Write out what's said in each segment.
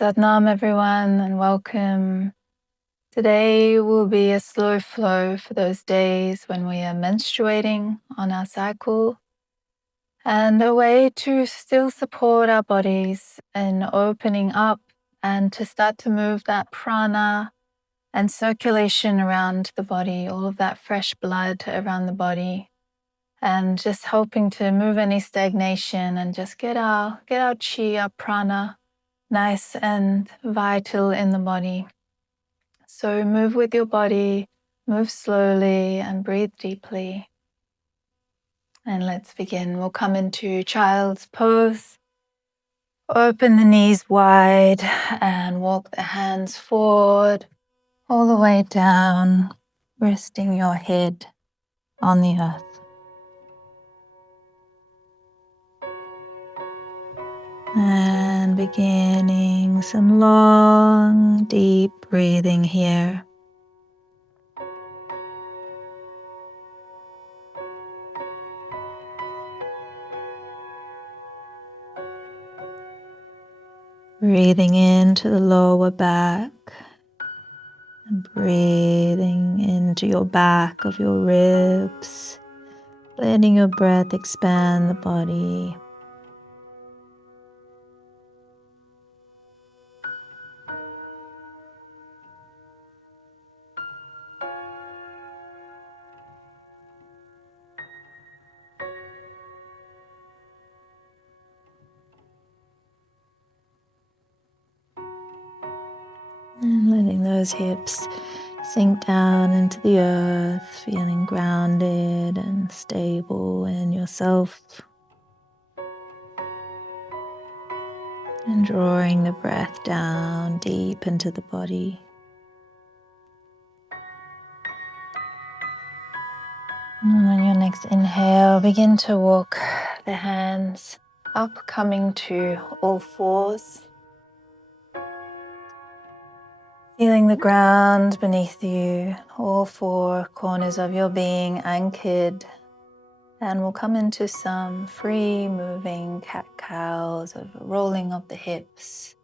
Naam everyone and welcome. Today will be a slow flow for those days when we are menstruating on our cycle, and a way to still support our bodies in opening up and to start to move that prana and circulation around the body, all of that fresh blood around the body, and just helping to move any stagnation and just get our chi, our prana nice and vital in the body. So move with your body, move slowly and breathe deeply. And let's begin. We'll come into child's pose. Open the knees wide and walk the hands forward, all the way down, resting your head on the earth. And beginning some long, deep breathing here. Breathing into the lower back and breathing into your back of your ribs, letting your breath expand the body. And letting those hips sink down into the earth, feeling grounded and stable in yourself. And drawing the breath down deep into the body. And on your next inhale, begin to walk the hands up, coming to all fours. Feeling the ground beneath you, all four corners of your being anchored. And we'll come into some free moving cat-cows of rolling of the hips.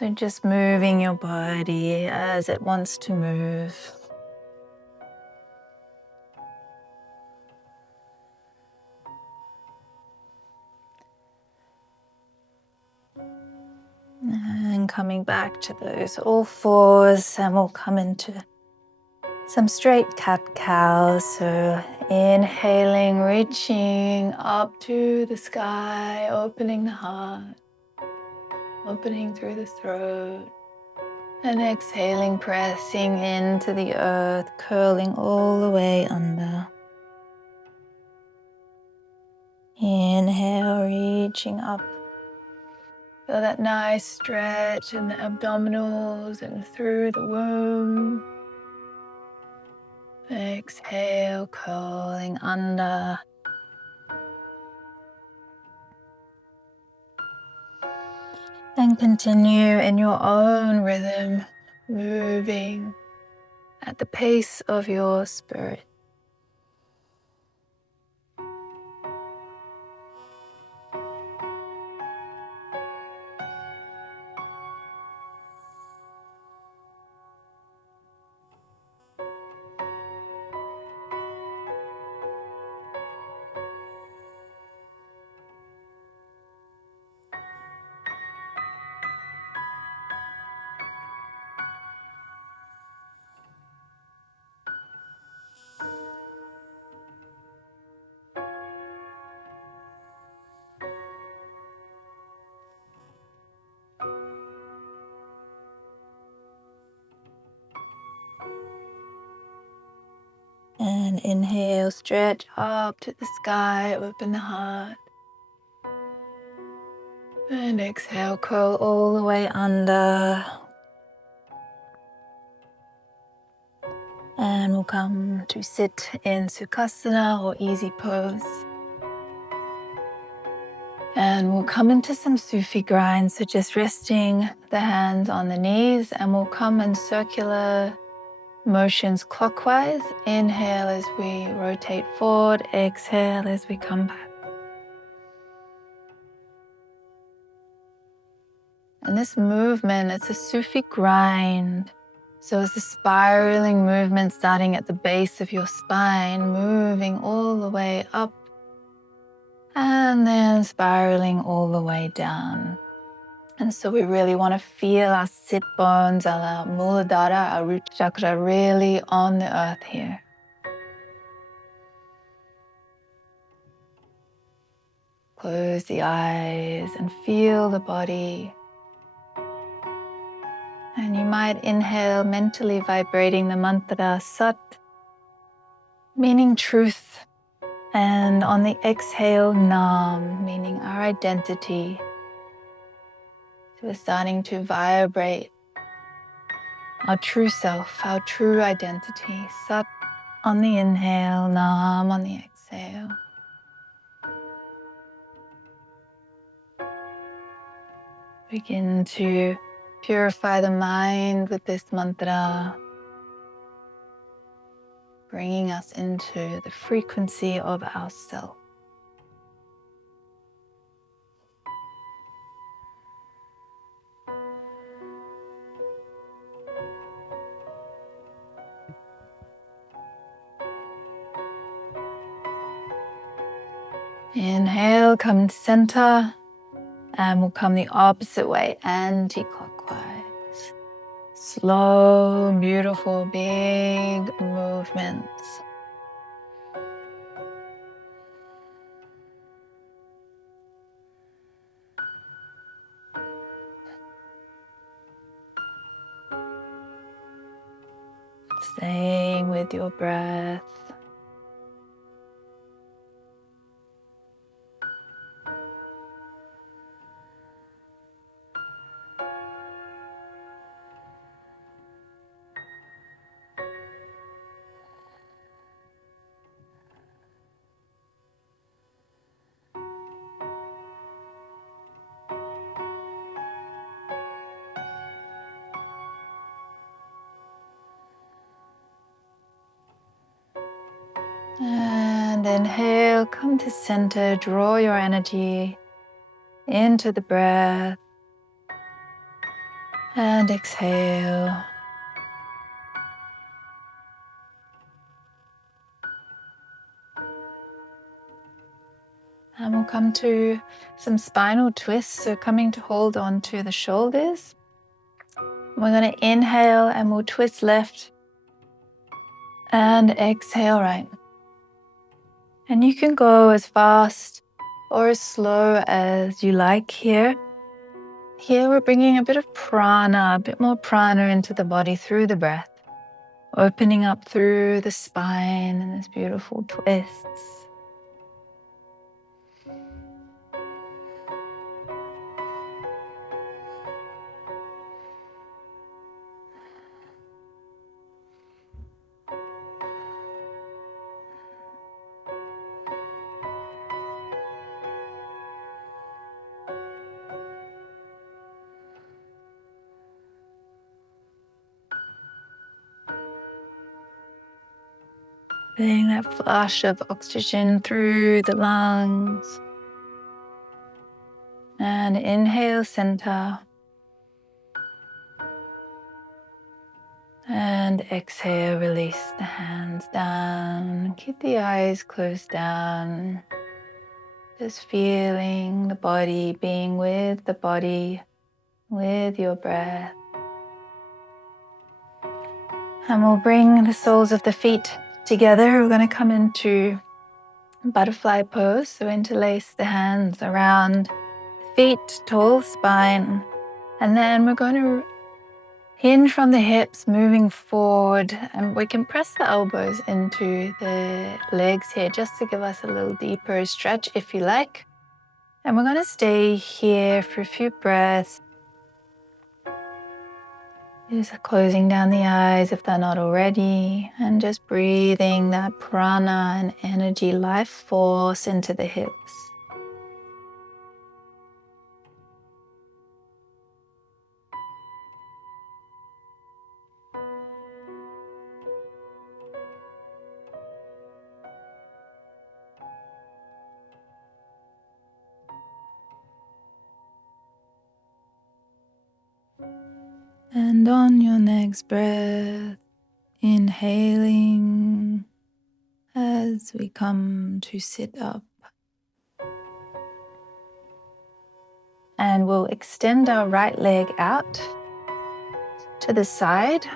So just moving your body as it wants to move. And coming back to those all fours, and we'll come into some straight cat-cows. So inhaling, reaching up to the sky, opening the heart, opening through the throat. And exhaling, pressing into the earth, curling all the way under. Inhale, reaching up. Feel that nice stretch in the abdominals and through the womb. Exhale, curling under. And continue in your own rhythm, moving at the pace of your spirit. And inhale, stretch up to the sky, open the heart. And exhale, curl all the way under. And we'll come to sit in Sukhasana or easy pose. And we'll come into some Sufi grind, so just resting the hands on the knees, and we'll come in circular motions clockwise. Inhale as we rotate forward, exhale as we come back. And this movement, it's a Sufi grind. So it's a spiraling movement starting at the base of your spine, moving all the way up, and then spiraling all the way down. And so we really want to feel our sit bones, our Muladhara, our root chakra really on the earth here. Close the eyes and feel the body. And you might inhale, mentally vibrating the mantra Sat, meaning truth. And on the exhale, Naam, meaning our identity. So we're starting to vibrate our true self, our true identity. Sat on the inhale, Naam on the exhale. Begin to purify the mind with this mantra, bringing us into the frequency of our self. Inhale, come to center, and we'll come the opposite way, anti-clockwise. Slow, beautiful, big movements. Staying with your breath. And inhale, come to center, draw your energy into the breath. And exhale. And we'll come to some spinal twists, so coming to hold on to the shoulders. We're going to inhale and we'll twist left and exhale right. And you can go as fast or as slow as you like here. Here we're bringing a bit of prana, a bit more prana into the body through the breath, opening up through the spine and this beautiful twists. Feeling that flush of oxygen through the lungs. And inhale, center. And exhale, release the hands down. Keep the eyes closed down. Just feeling the body, being with the body, with your breath. And we'll bring the soles of the feet together. We're going to come into butterfly pose. So interlace the hands around the feet, tall spine. And then we're going to hinge from the hips, moving forward. And we can press the elbows into the legs here just to give us a little deeper stretch if you like. And we're going to stay here for a few breaths. Just closing down the eyes if they're not already, and just breathing that prana and energy, life force into the hips. And on your next breath, inhaling as we come to sit up. And we'll extend our right leg out to the side.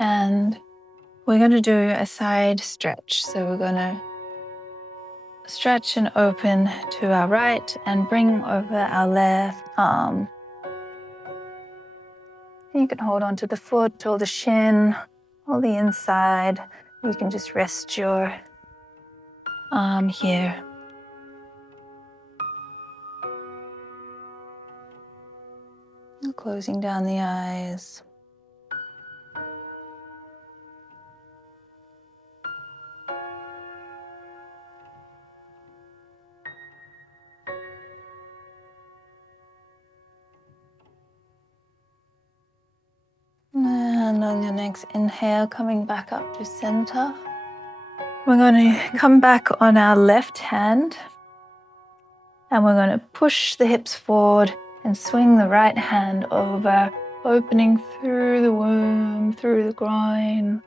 And we're going to do a side stretch. So we're going to stretch and open to our right and bring over our left arm. You can hold on to the foot or the shin or the inside. You can just rest your arm here. Closing down the eyes. And on your next inhale, coming back up to center. We're going to come back on our left hand. And we're going to push the hips forward and swing the right hand over, opening through the womb, through the groin.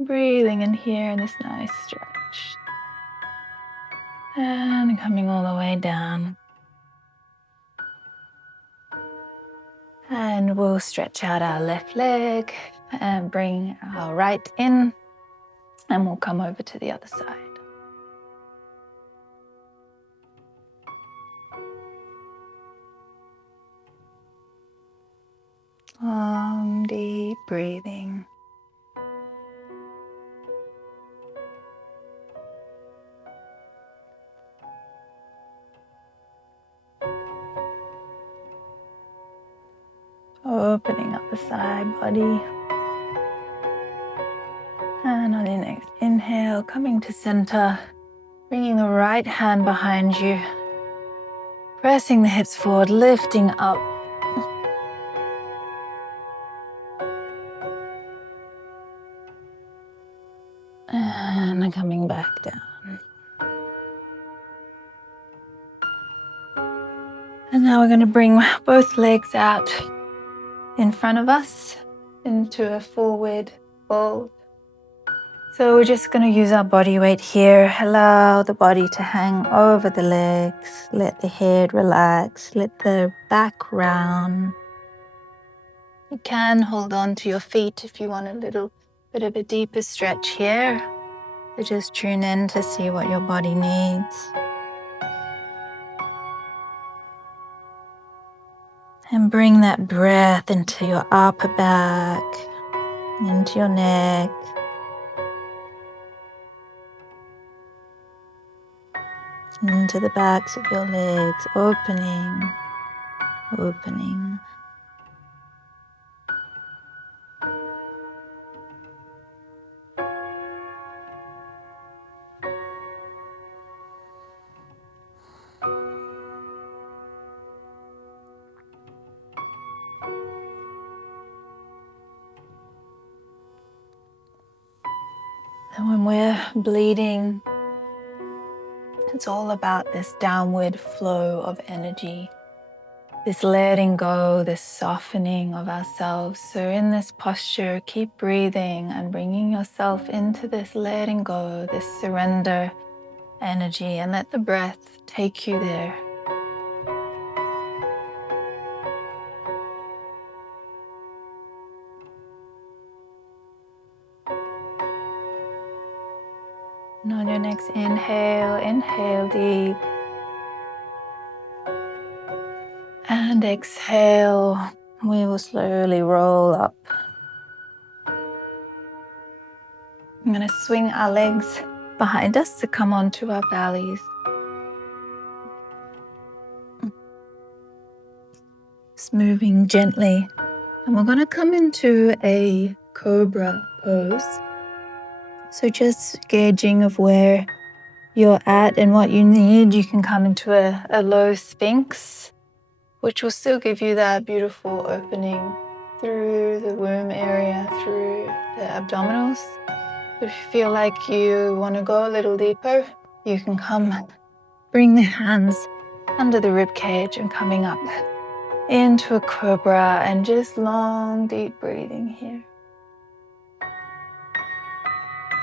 Breathing in here in this nice stretch. And coming all the way down. And we'll stretch out our left leg and bring our right in. And we'll come over to the other side. Long, deep breathing. Opening up the side body. And on your next inhale, coming to center, bringing the right hand behind you, pressing the hips forward, lifting up. And coming back down. And now we're going to bring both legs out in front of us into a forward fold. So we're just going to use our body weight here. Allow the body to hang over the legs. Let the head relax. Let the back round. You can hold on to your feet if you want a little bit of a deeper stretch here. So just tune in to see what your body needs. And bring that breath into your upper back, into your neck. Into the backs of your legs, opening, opening. And when we're bleeding, it's all about this downward flow of energy, this letting go, this softening of ourselves. So in this posture, keep breathing and bringing yourself into this letting go, this surrender energy, and let the breath take you there. And on your next inhale, inhale deep. And exhale, we will slowly roll up. I'm going to swing our legs behind us to come onto our bellies. Just moving gently. And we're going to come into a cobra pose. So just gauging of where you're at and what you need, you can come into a low sphinx, which will still give you that beautiful opening through the womb area, through the abdominals. If you feel like you want to go a little deeper, you can bring the hands under the rib cage and coming up into a cobra, and just long, deep breathing here.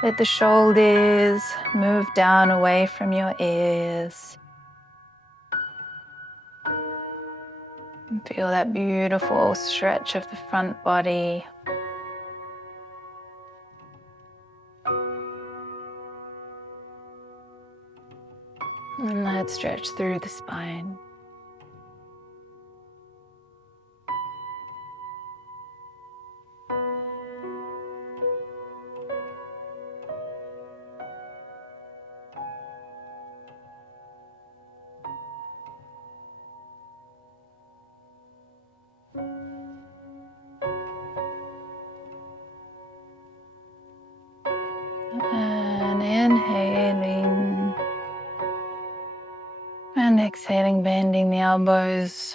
Let the shoulders move down away from your ears. And feel that beautiful stretch of the front body. And let it stretch through the spine. And inhaling and exhaling, bending the elbows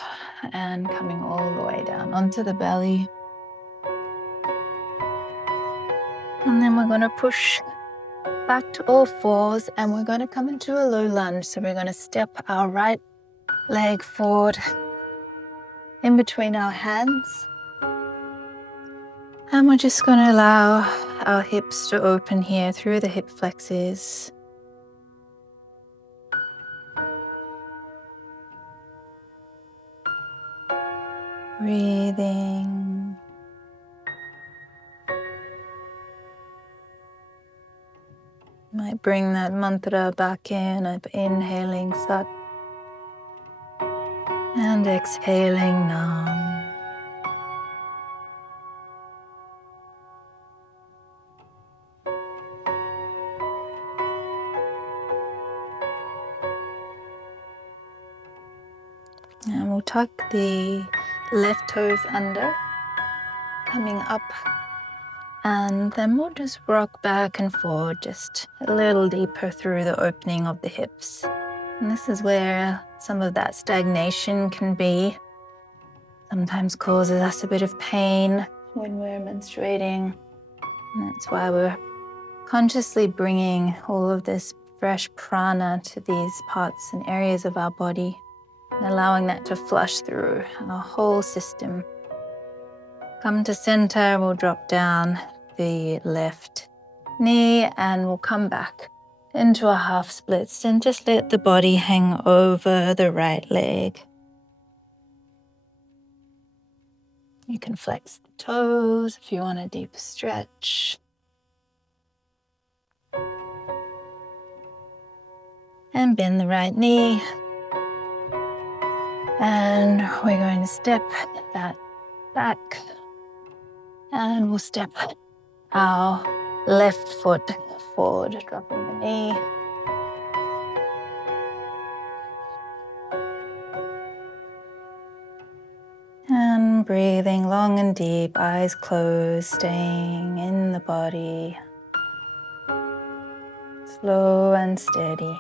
and coming all the way down onto the belly. And then we're going to push back to all fours, and we're going to come into a low lunge. So we're going to step our right leg forward in between our hands. And we're just going to allow our hips to open here through the hip flexors. Breathing. Might bring that mantra back in of inhaling Sat and exhaling Naam. And we'll tuck the left toes under, coming up, and then we'll just rock back and forward just a little deeper through the opening of the hips. And this is where some of that stagnation can be. Sometimes causes us a bit of pain when we're menstruating. And that's why we're consciously bringing all of this fresh prana to these parts and areas of our body and allowing that to flush through our whole system. Come to center, we'll drop down the left knee and we'll come back into a half splits and just let the body hang over the right leg. You can flex the toes if you want a deep stretch. And bend the right knee. And we're going to step that back. And we'll step our left foot forward, dropping the knee. And breathing long and deep, eyes closed, staying in the body. Slow and steady.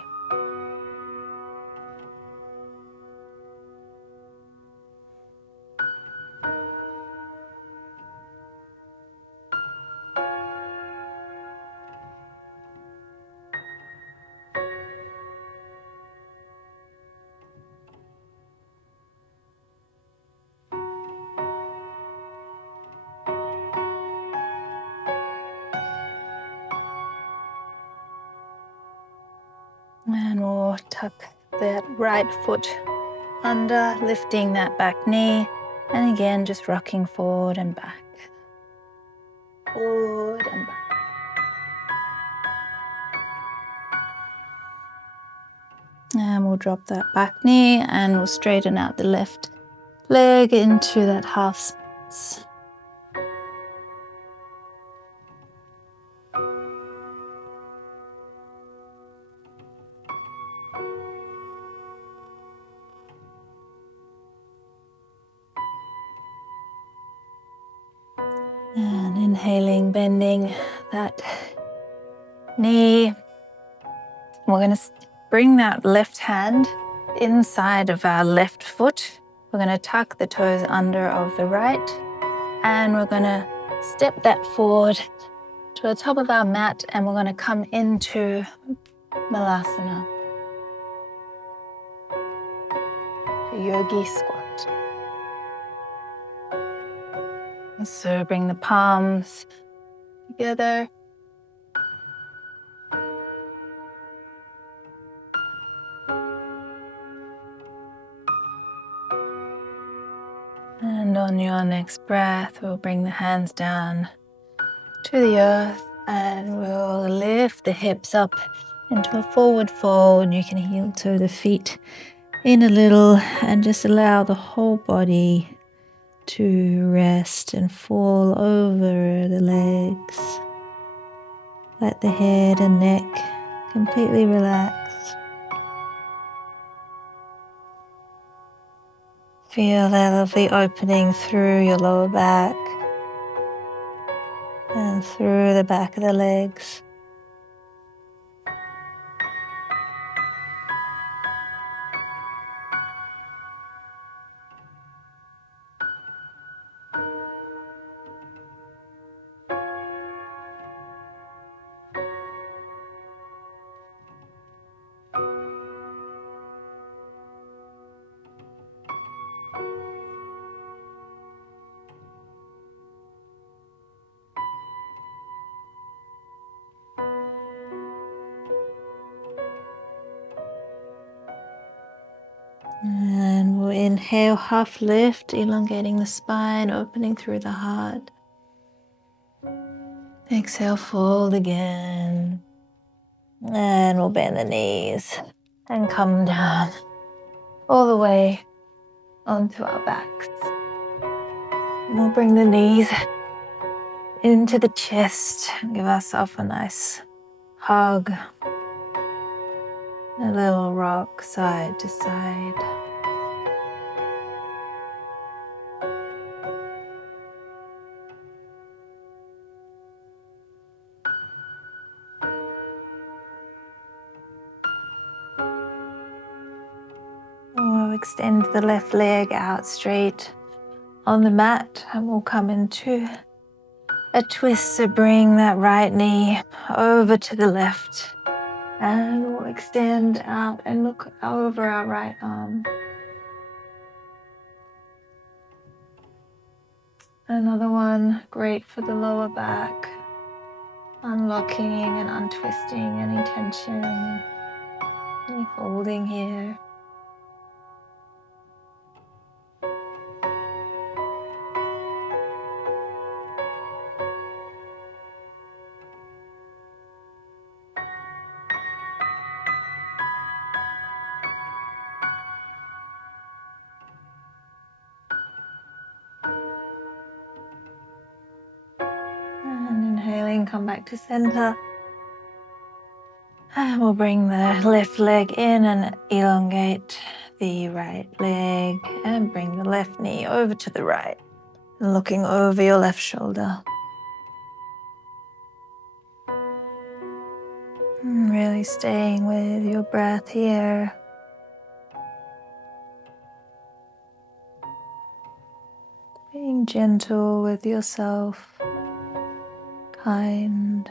And we'll tuck that right foot under, lifting that back knee. And again, just rocking forward and back. Forward and back. And we'll drop that back knee and we'll straighten out the left leg into that half splits. And inhaling, bending that knee. We're going to bring that left hand inside of our left foot. We're going to tuck the toes under of the right. And we're going to step that forward to the top of our mat. And we're going to come into Malasana, the yogi squat. So bring the palms together. And on your next breath, we'll bring the hands down to the earth and we'll lift the hips up into a forward fold. You can heel toe the feet in a little and just allow the whole body to rest and fall over the legs. Let the head and neck completely relax. Feel that lovely opening through your lower back and through the back of the legs. And we'll inhale, half lift, elongating the spine, opening through the heart. Exhale, fold again. And we'll bend the knees and come down all the way onto our backs. And we'll bring the knees into the chest and give ourselves a nice hug. A little rock side to side. We'll extend the left leg out straight on the mat and we'll come into a twist to bring that right knee over to the left. And we'll extend out and look over our right arm. Another one, great for the lower back. Unlocking and untwisting any tension, any holding here. And inhaling, come back to center. And we'll bring the left leg in and elongate the right leg and bring the left knee over to the right, looking over your left shoulder. And really staying with your breath here. Being gentle with yourself, kind.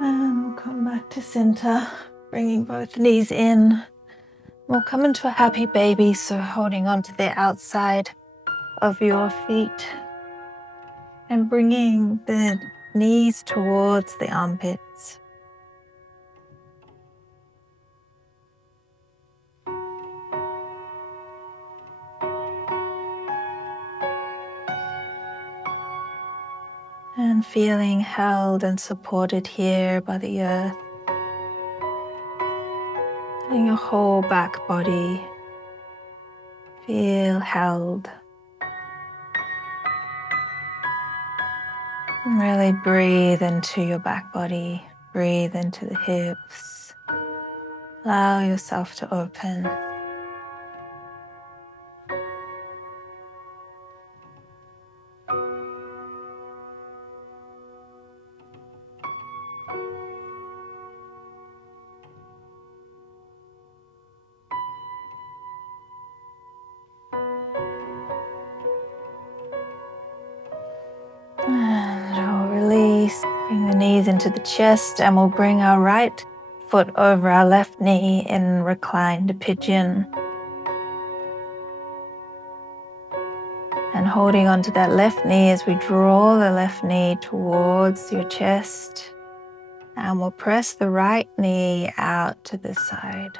And we'll come back to center, bringing both knees in. We'll come into a happy baby, so holding on to the outside of your feet and bringing the knees towards the armpits. And feeling held and supported here by the earth. And your whole back body feel held. And really breathe into your back body. Breathe into the hips. Allow yourself to open. knees into the chest, and we'll bring our right foot over our left knee in reclined pigeon. And holding onto that left knee as we draw the left knee towards your chest. And we'll press the right knee out to the side.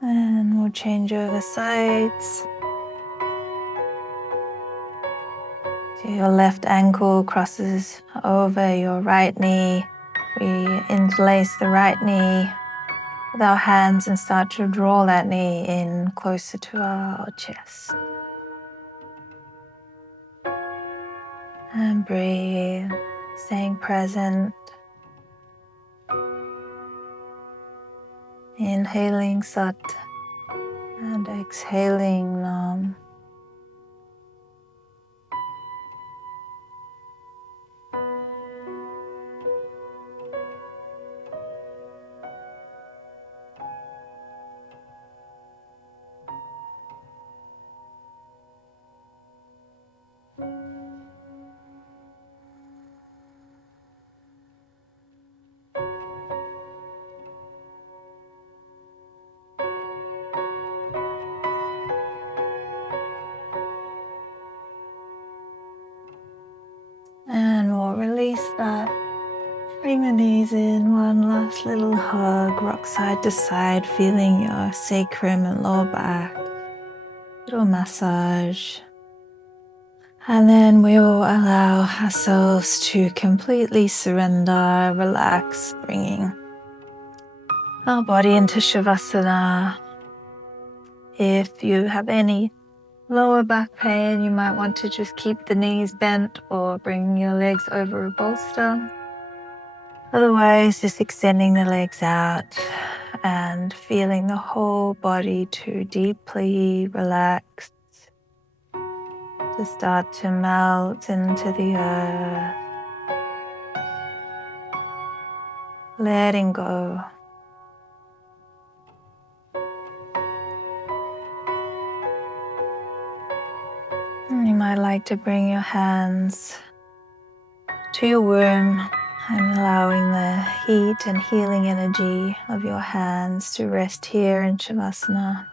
And we'll change over sides. So your left ankle crosses over your right knee. We interlace the right knee with our hands and start to draw that knee in closer to our chest. And breathe, staying present. Inhaling Sat and exhaling Naam. And we'll release that. Bring the knees in, one last little hug, rock side to side, feeling your sacrum and lower back. Little massage. And then we'll allow ourselves to completely surrender, relax, bringing our body into Shavasana. If you have any lower back pain, you might want to just keep the knees bent or bring your legs over a bolster. Otherwise, just extending the legs out and feeling the whole body to deeply relax, to start to melt into the earth, letting go. And you might like to bring your hands to your womb and allowing the heat and healing energy of your hands to rest here in Shavasana.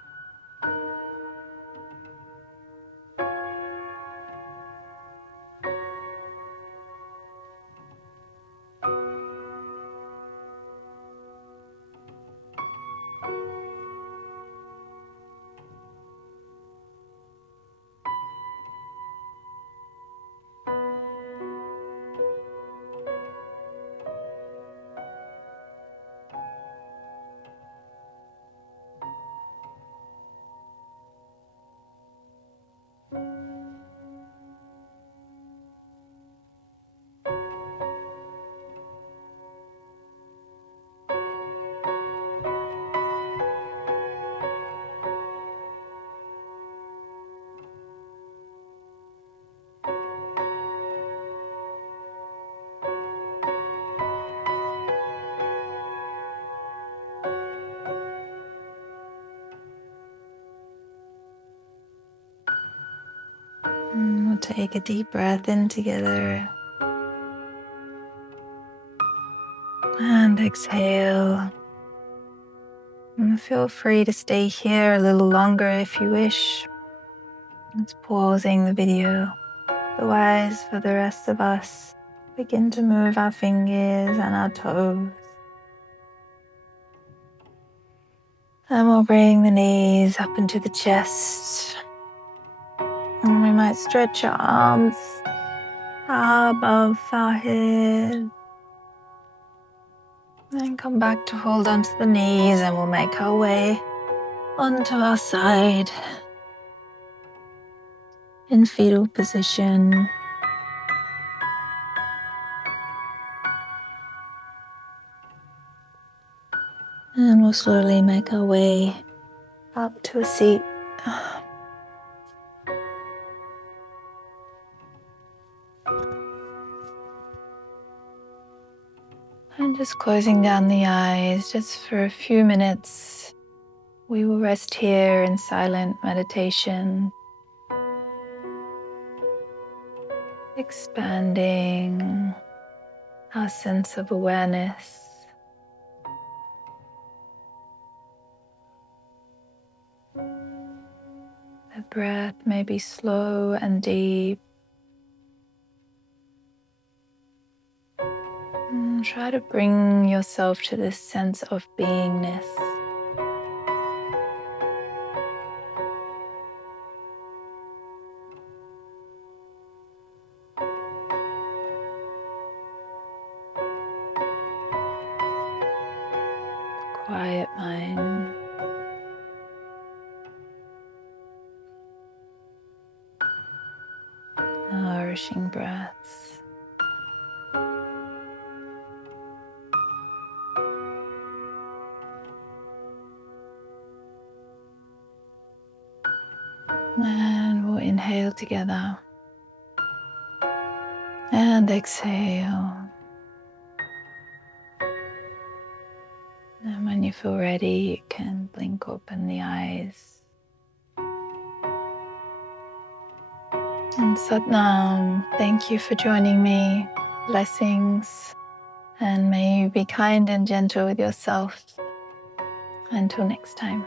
And we'll take a deep breath in together. And exhale. And feel free to stay here a little longer if you wish. It's pausing the video. Otherwise, for the rest of us, begin to move our fingers and our toes. And we'll bring the knees up into the chest. And we might stretch our arms above our head. Then come back to hold onto the knees, and we'll make our way onto our side. in fetal position. And we'll slowly make our way up to a seat. And just closing down the eyes just for a few minutes. We will rest here in silent meditation, expanding our sense of awareness. The breath may be slow and deep. And try to bring yourself to this sense of beingness. Quiet mind. Nourishing breaths. And we'll inhale together. And exhale. And when you feel ready, you can blink open the eyes. And Sat Nam, thank you for joining me. Blessings. And may you be kind and gentle with yourself. Until next time.